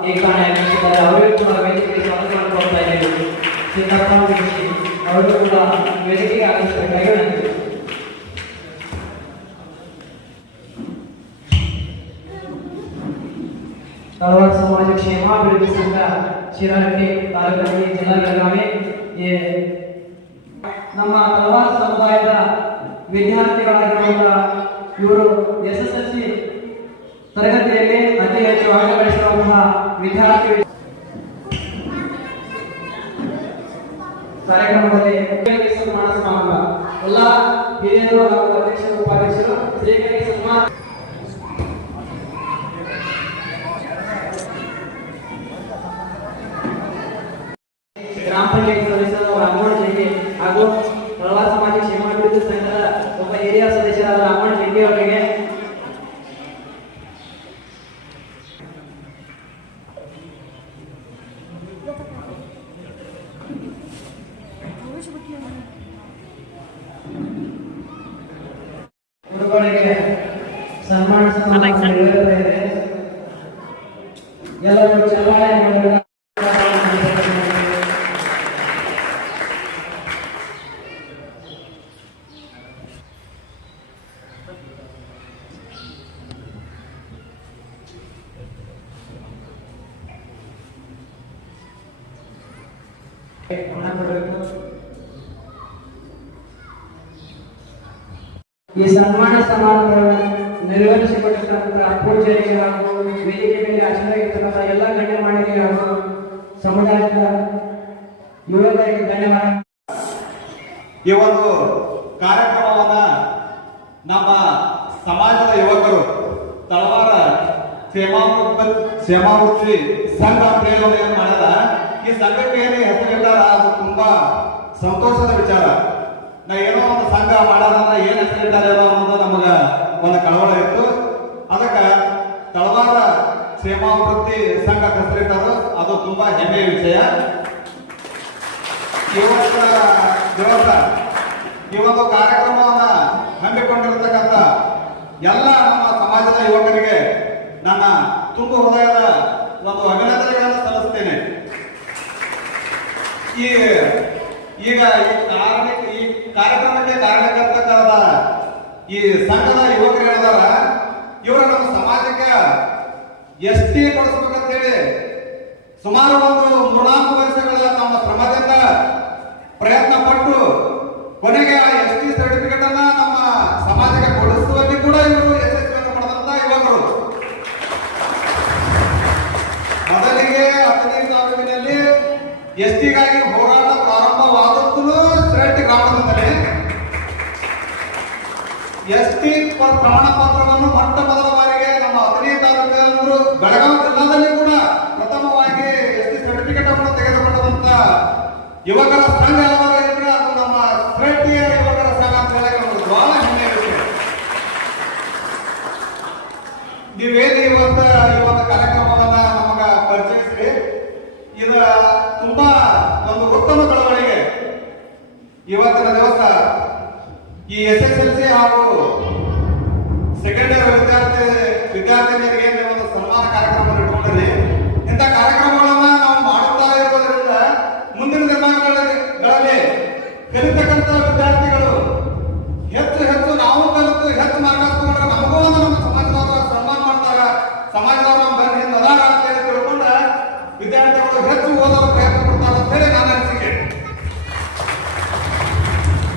ಅವರಿಗೂ ಕೂಡ ವೇದಿಕೆಗೆ ಸ್ವಾಗತ ಮಾಡ್ಕೊಳ್ತಾ ಇದ್ದೀವಿ. ಸಿದ್ದಪ್ಪ ಅವರು ಕೂಡ ವೇದಿಕೆಗೆ ಆಗಮಿಸಬೇಕಾಗಿ ವಿನಂತಿ. ತಳವಾರ ಸಮಾಜ ಕ್ಷೇಮಾಭಿವೃದ್ಧಿ ಸಂಘ ಶಿರಹಟ್ಟಿ ತಾಲೂಕಿನ ಜಿಲ್ಲಾ ಬೆಳಗಾವಿ. ನಮ್ಮ ತಳವಾರ ಸಮುದಾಯದ ವಿದ್ಯಾರ್ಥಿಗಳಾಗಿರುವಂತಹ ಇವರು SSLC ತರಗತಿಯಲ್ಲಿ ಅತಿ ಹೆಚ್ಚು ಅಂಕ ಗಳಿಸಿರುವಂತಹ ವಿದ್ಯಾರ್ಥಿ ಕಾರ್ಯಕ್ರಮದಲ್ಲಿ ಸನ್ಮಾನ ಸಮಾರಂಭ ಎಲ್ಲ ಹಿರಿಯರು ಹಾಗೂ ಅಧ್ಯಕ್ಷರು ಉಪಾಧ್ಯಕ್ಷರು ಶ್ರೀಗಳಿಗೆ ಸನ್ಮಾನ. ಗ್ರಾಮ ಪಂಚಾಯತ್ ಸದಸ್ಯರಾದ ರಾಮಣ್ಣ ಜಂಗೆ ಹಾಗೂ ತಳವಾರ ಸಮಾಜ ಕ್ಷೇಮಾಭಿವೃದ್ಧಿ ಸಂಘದ ಒಬ್ಬ ಹಿರಿಯ ಸದಸ್ಯರಾದ ರಾಮಣ್ಣ ಜಂಗೆ ಅವರಿಗೆ ಸನ್ಮಾನ ಸಮಾರಂಭ ನೆರವೇರಿದೆ. ಎಲ್ಲರೂ ಚಲಾವಣೆ ಮಾಡಬೇಕು. ಈ ಸನ್ಮಾನ ಸಮಾರಂಭವನ್ನು ನೆರವೇರಿಸಿಕೊಟ್ಟಿರ್ತಕ್ಕಂಥ ಪೂಜ್ಯರಿಗೆ ಹಾಗೂ ವೇದಿಕೆ ಮೇಲೆ ಹಾಜರಾಗಿರ್ತಕ್ಕಂಥ ಎಲ್ಲ ಗಣ್ಯಮಾನ್ಯರಿಗೆ ಹಾಗೂ ಸಮುದಾಯದ ಯುವಕರಿಗೆ ಧನ್ಯವಾದ. ಈ ಒಂದು ಕಾರ್ಯಕ್ರಮವನ್ನ ನಮ್ಮ ಸಮಾಜದ ಯುವಕರು ತಳವಾರ ಕ್ಷೇಮಾಭಿವೃದ್ಧಿ ಸಂಘ ಪ್ರೇರಣೆಯನ್ನು ಮಾಡಿದ ಈ ಸಂಘಕ್ಕೆ ಏನು ಹೆಸರಿಟ್ಟಾರ ಅದು ತುಂಬಾ ಸಂತೋಷದ ವಿಚಾರ. ನಾ ಏನೋ ಒಂದು ಸಂಘ ಮಾಡೋದಂದ್ರೆ ಏನ್ ಹೆಸರಿಟ್ಟಾರೆ ಅನ್ನೋದು ನಮಗ ಒಂದು ಕಳವಳ ಇತ್ತು. ಅದಕ್ಕೆ ತಳವಾರ ಕ್ಷೇಮಾಭಿವೃದ್ಧಿ ಸಂಘ ಹೆಸರಿಟ್ಟರು, ಅದು ತುಂಬಾ ಹೆಮ್ಮೆಯ ವಿಷಯ. ಇವತ್ತ ಈ ಒಂದು ಕಾರ್ಯಕ್ರಮವನ್ನ ಹಮ್ಮಿಕೊಂಡಿರತಕ್ಕಂಥ ಎಲ್ಲ ನಮ್ಮ ಸಮಾಜದ ಯುವಕರಿಗೆ ನನ್ನ ತುಂಬ ಹೃದಯದ ಒಂದು ಅಭಿನಂದನೆಗಳನ್ನು ಸಲ್ಲಿಸ್ತೇನೆ. ಈಗ ಈ ಕಾರ್ಯಕ್ರಮಕ್ಕೆ ಕಾರಣಕರ್ತರಾದ ಈ ಸಂಘದ ಯುವಕರು ಹೇಳಿದಾರ, ಇವರು ನಮ್ಮ ಸಮಾಜಕ್ಕೆ ST ಕೊಡಿಸ್ಬೇಕಂತ ಹೇಳಿ ಸುಮಾರು ಒಂದು 3-4 ವರ್ಷಗಳ ನಮ್ಮ ಶ್ರಮದಿಂದ ಪ್ರಯತ್ನ ಪಟ್ಟು ಕೊನೆಗೆ ST ಸರ್ಟಿಫಿಕೇಟ್ ಅನ್ನ ನಮ್ಮ ಸಮಾಜಕ್ಕೆ ಕೊಡಿಸುವಲ್ಲಿ ಕೂಡ ಇವರು ಯಶಸ್ವಿಯನ್ನು ಪಡೆದಂತ ಯುವಕರು. ಮೊದಲಿಗೆ 15 ತಾಲೂಕಿನಲ್ಲಿ STಗಾಗಿ ಹೋರಾಟ ಪ್ರಾರಂಭವಾದದ್ದು ಶ್ರೇಷ್ಠ ಗ್ರಾಮದಿಂದಲೇ ST ಪ್ರಮಾಣ ಪತ್ರವನ್ನು ಮೊಟ್ಟ ಮೊದಲ ಬಾರಿಗೆ ನಮ್ಮ 15 ತಾಲೂಕಿನವರು ಬೆಳಗಾವಿ ಜಿಲ್ಲಾದಲ್ಲಿ ಕೂಡ ಪ್ರಥಮವಾಗಿ ST ಸರ್ಟಿಫಿಕೇಟ್ ಅನ್ನು ತೆಗೆದುಕೊಂಡಂತ ಯುವಕರ ಸಂಘ ಯಾವಾಗ ಅದು ನಮ್ಮ ಶ್ರೇಷ್ಠ ಯುವಕರ ಸಂಘ ಅಂತ ಹೇಳಕ್ಕೆ ಬಹಳ ಹೆಮ್ಮೆ ವಿಷಯ. ನೀವೇನು ಈ ಒಂದು ಕಾರ್ಯಕ್ರಮವನ್ನ ನಮಗ ಪರಿಚಯಿಸ್ರಿ. ಇದು ತುಂಬಾ ಒಂದು ಉತ್ತಮ ಬೆಳವಣಿಗೆ. ಇವತ್ತಿನ ದಿವಸ ಈ SSLC ಹಾಗೂ ಸೆಕೆಂಡ್ ಇಯರ್ ವಿದ್ಯಾರ್ಥಿನಿಯರಿಗೆ ಒಂದು ಸನ್ಮಾನ ಕಾರ್ಯಕ್ರಮ ಇಟ್ಕೊಂಡಿದೆ. ಇಂಥ ಕಾರ್ಯಕ್ರಮಗಳನ್ನ ನಾವು ಮಾಡುತ್ತಾ ಇರೋದ್ರಿಂದ ಮುಂದಿನ ದಿನಗಳಲ್ಲಿ ಕಲಿತಕ್ಕಂಥ ವಿದ್ಯಾರ್ಥಿಗಳು ಹೆಚ್ಚು ನಾವು ಕಲಿತು ಹೆಚ್ಚು ಮಾರ್ಕ್ಸ್ ತಗೊಂಡ್ರೆ ನಮಗೂ ಒಂದು ನಮ್ಮ ಸಮಾಜದವರು ಸನ್ಮಾನ ಮಾಡ್ತಾರ, ಸಮಾಜದವರು ನಮ್ಮ ಬಂದು ಅದಾರ ಅಂತ ಹೇಳಿ ತಿಳ್ಕೊಂಡ್ರೆ ವಿದ್ಯಾರ್ಥಿಗಳು ಹೆಚ್ಚು ಓದಲು ಪ್ರಯತ್ನ ಪಡ್ತಾರೆ ಅಂತ ಹೇಳಿ ನನ್ನ ಅನಿಸಿಕೆ.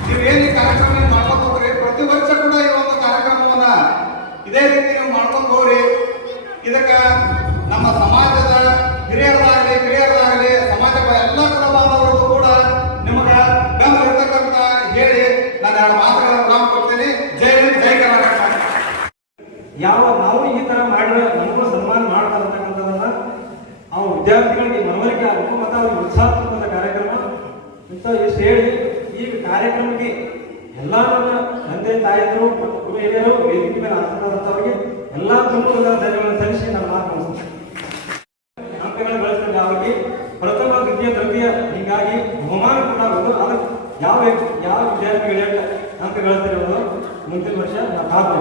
ನೀವೇನು ಈ ಕಾರ್ಯಕ್ರಮ ಮಾಡ್ಕೊಂಡು ಹೋಗ್ರಿ, ಪ್ರತಿ ವರ್ಷ ಕೂಡ ಈ ಒಂದು ಕಾರ್ಯಕ್ರಮವನ್ನ ಇದೇ ರೀತಿ ನೀವು ಮಾಡ್ಕೊಂಡು ಹೋಗ್ರಿ. ಇದಕ್ಕ ನಮ್ಮ ಸಮಾಜದ ಹಿರಿಯರಾಗಲಿ ಸಮಾಜದ ಎಲ್ಲ ಕುಲಬಾಂಧವರು ಕೂಡ ನಿಮಗ ಬೆಂಬಲ ಇರ್ತಕ್ಕಂತ ಹೇಳಿ ನಾನು 2 ಮಾತುಗಳನ್ನು ನಾನು ಕೊಡ್ತೀನಿ. ಜೈ ಹಿಂದ್, ಜೈ ಕರ್ನಾಟಕ. ನಾವು ಈ ತರ ಮಾಡಿದ್ರೆ ನಮಗೂ ಸನ್ಮಾನ ಮಾಡ್ತಾರಂತಕ್ಕಂಥದ್ದನ್ನ ಅವ್ರ ವಿದ್ಯಾರ್ಥಿಗಳಿಗೆ ಮನವರಿಕೆ ಆಗಬೇಕು ಮತ್ತು ಅವ್ರಿಗೆ ಉತ್ಸಾಹ ತುಂಬುವಂಥ ಕಾರ್ಯಕ್ರಮ ಇಂಥ ಇಷ್ಟು ಹೇಳಿ ಈ ಕಾರ್ಯಕ್ರಮಕ್ಕೆ ಎಲ್ಲ ನನ್ನ ತಂದೆ ತಾಯಿಯರು ಮತ್ತು ಹಿರಿಯರು ವೇದಿಕೆ ಮೇಲೆ ಆಸಕ್ತರಾದವರಿಗೆ ಎಲ್ಲ ತುಂಬುವುದ ಧನ್ಯವಾದ ಸಲ್ಲಿಸಿ ನಾನು ಮಾತು ಅಂಕಗಳು ಗಳಿಸಿದ ಅವರಿಗೆ ಪ್ರಥಮ ದ್ವಿತೀಯ ತೃತೀಯ ಹೀಗಾಗಿ ಬಹುಮಾನ ಕೂಡ ಆಗೋದು. ಅದಕ್ಕೆ ಯಾವ ವಿದ್ಯಾರ್ಥಿಗಳು ಅಂಕ ಗಳಿಸ್ತಿರೋದು ಮುಂದಿನ ವರ್ಷ ನಾವು ಕಾದು